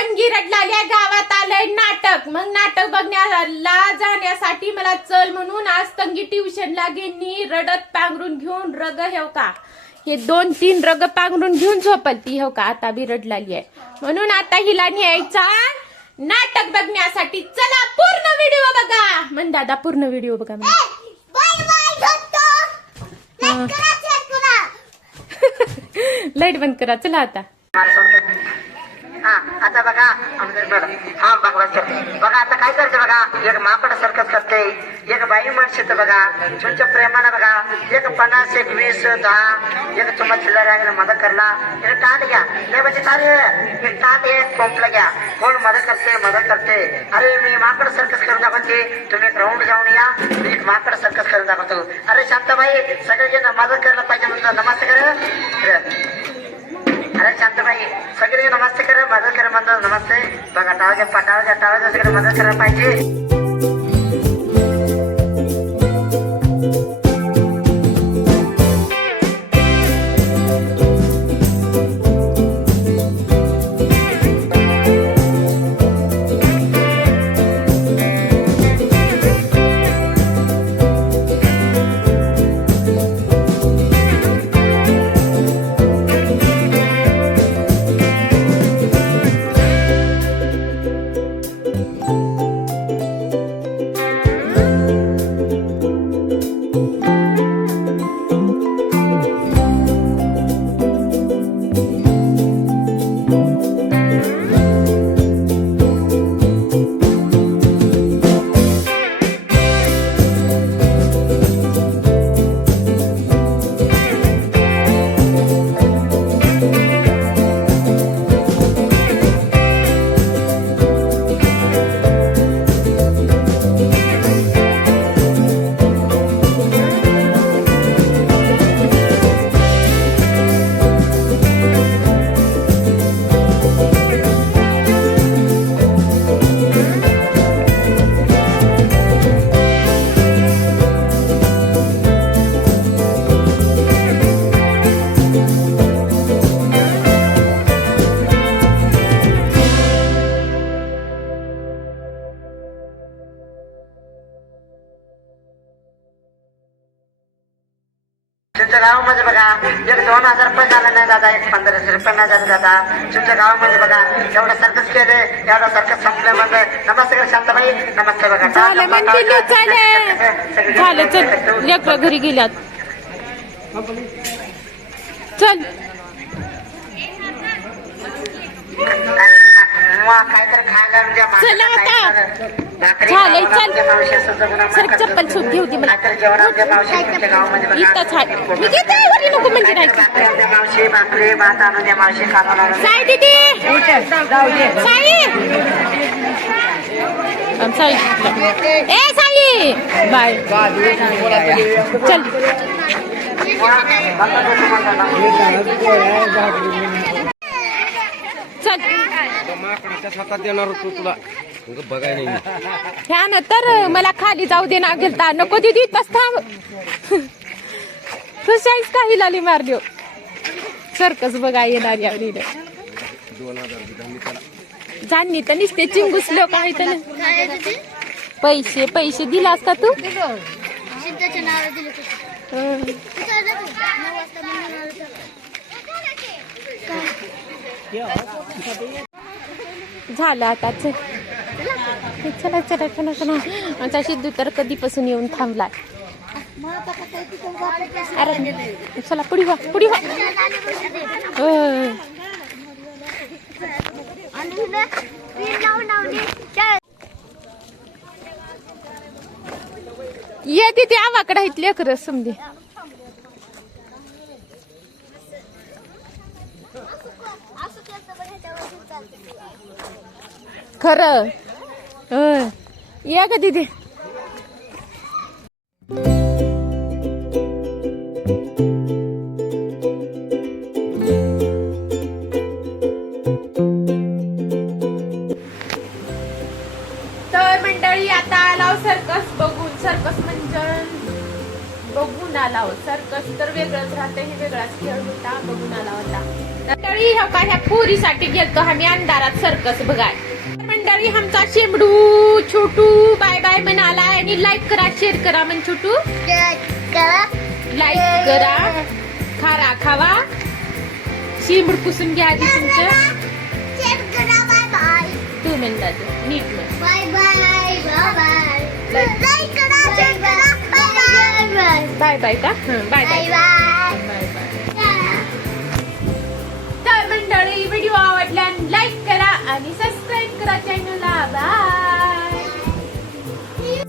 तंगी रडलाल्या गावात आलंय नाटक. मग नाटक बघण्याला जाण्यासाठी मला चल म्हणून आज तंगी ट्युशनला गेली. रडत पांघरून घेऊन रग हेव का हे 2-3 रग पांघरून घेऊन झोपल ती हेव का आता बी रडलाली आहे. म्हणून आता हिला न्यायचा नाटक बघण्यासाठी. चला पूर्ण व्हिडिओ बघा. म्हण दादा पूर्ण व्हिडिओ बघा. लाईट बंद करा. चला आता आता बघा हा बघा आता काय करते बघा. एक माकड सर्कस करते, एक बाई माणशी बघा तुमच्या प्रेमाला बघा. एक 50, 1, 20, 10 एक तुम्हाला चिल्लर मदत करला. एक टाट घ्या नाही म्हणजे काय एक टाट एक पंपला घ्या. कोण मदत करते. अरे मी माकड सर्कस करून दाखवते, तुम्ही एक राऊंड जाऊन या. मी एक माकड सर्कस करून दाखवतो. अरे शांताबाई सगळेजण मदत करायला पाहिजे म्हणतात. नमस्ते कर. अरे शांताबाई सगळे नमस्ते करा, मदत करा म्हणतात. नमस्ते बघा टाळ्या सगळे मदत करायला पाहिजे. तुमच्या गावामध्ये बघा एक 2,000 रुपये झाला नाही दादा, एक 1,500 रुपये नाही झाले दादा. तुमच्या गावामध्ये बघा एवढं सर्कस केले, एवढं सर्कस संपल्यामध्ये. नमस्ते कर शांताबाई. नमस्ते बघा झालं. चल लेकरं घरी गेल्यात. चल काहीतरी खायला म्हणजे चला आता झालंय. चल सर चप्पल सूट घेऊ दे मला. इथंच आहे मी घेते वरी नको म्हणजे नाही. मावशी भाकरी भात आणून द्या मावशी खायला. साई दीदी साई साई ए साई बाय चल. चल देणार होतो तुला बघाय नाही. ह्यानं तर मला खाली जाऊ दे ना गेलता. नको दिदी तस थांब. तुझ्याच काही लाली मारली सर्कस बघा येणार यावरी जाणनी तर निसते चिंगुसलो काही तर. पैसे दिलास का तू. झालं आता. चला चला चला चला. आमचा सिद्धू तर कधीपासून येऊन थांबलाय. अरे चला पुढी व्हा. ये तिथे आवाकडे आहेत लेकर समजे. खरं या का तिथे. तर मंडळी आता आलाव सर्कस बघून. सर्कस म्हणजे बघून बघून आला आहोत. सर्कस तर वेगळंच राहतं, हे वेगळाच खेळ होता, बघून आला होता. मंडळी हो का ह्या पोरीसाठी गेलतो आम्ही अंधारात सर्कस बघाय. मंडळी आमचा शेंबडू छोटू बाय बाय म्हणाला आणि लाईक करा शेअर करा म्हण छोटू लाईक करा खारा खावा शेंबूड पुसून घ्या आधी तुमचं तू म्हणतात नीट म्हण बाय बाय का बाय बाय